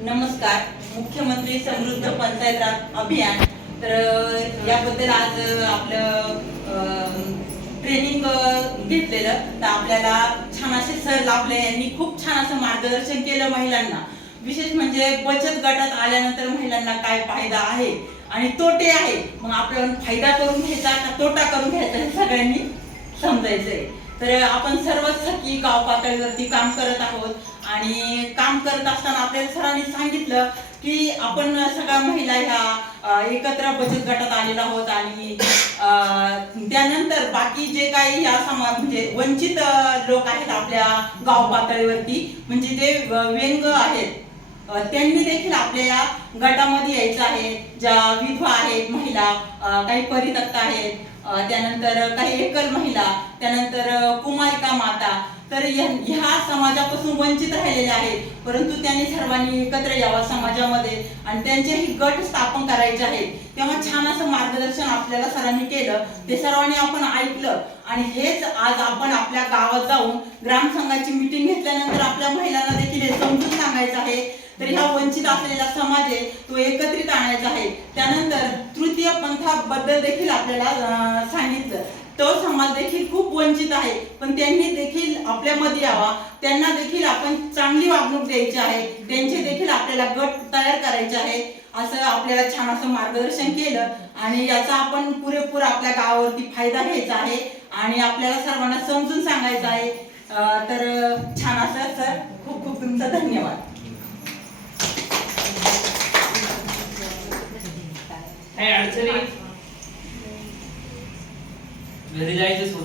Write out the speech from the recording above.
नमस्कार. मुख्यमंत्री समृद्ध पंचायत राज अभियान तर याबद्दल आज आपलं ट्रेनिंग घेतलेलं तर आपल्याला छान असे सर लाभले. यांनी खूप छान असं मार्गदर्शन केलं महिलांना. विशेष म्हणजे बचत गटात आल्यानंतर महिलांना काय फायदा आहे आणि तोटे आहे, मग आपण फायदा करून घ्यायचा का तोटा करून घ्यायचा हे सगळ्यांनी समजायचंय. तर आपण सर्वच सखी गाव पातळीवरती काम करत आहोत आणि काम करत असताना आपल्याला सरांनी सांगितलं की आपण सगळ्या महिला ह्या एकत्र बचत गटात आलेलो आहोत आणि त्यानंतर बाकी जे काही या समाज म्हणजे वंचित लोक आहेत आपल्या गाव पातळीवरती, म्हणजे जे व्यंग आहेत त्यांनी देखील आपल्या या गटामध्ये यायचं आहे. ज्या विधवा आहेत महिला, काही परित्यक्त आहेत, त्यानंतर काही एकल महिला, त्यानंतर कुमारिका माता, तर ह्या समाजापासून वंचित राहिलेले आहेत, परंतु त्यांनी सर्वांनी एकत्र यावं समाजामध्ये आणि त्यांचेही गट स्थापन करायचे आहेत. तेव्हा छान असं मार्गदर्शन आपल्याला सरांनी केलं. ते सर्वांनी आपण ऐकलं आणि हेच आज आपण आपल्या गावात जाऊन ग्रामसंघाची मीटिंग घेतल्यानंतर आपल्या महिलांना देखील हे समजून सांगायचं आहे. तर ह्या वंचित असलेला समाज आहे तो एकत्रित आणायचा आहे. त्यानंतर तृतीय पंथाबद्दल देखील आपल्याला सांगितलं. तो समाज देखील खूप वंचित आहे, पण त्यांनी देखील आपल्यामध्ये यावा, त्यांना देखील आपण चांगली वागणूक द्यायची आहे, त्यांचे देखील आपल्याला गट तयार करायचे आहे, असं आपल्याला छान असं मार्गदर्शन केलं आणि याचा आपण पुरेपूर आपल्या गावावरती फायदा घ्यायचा आहे आणि आपल्याला सर्वांना समजून सांगायचं आहे. तर छान असं सर, खूप खूप तुमचा धन्यवाद. अडचणी घरी जायचं सोडून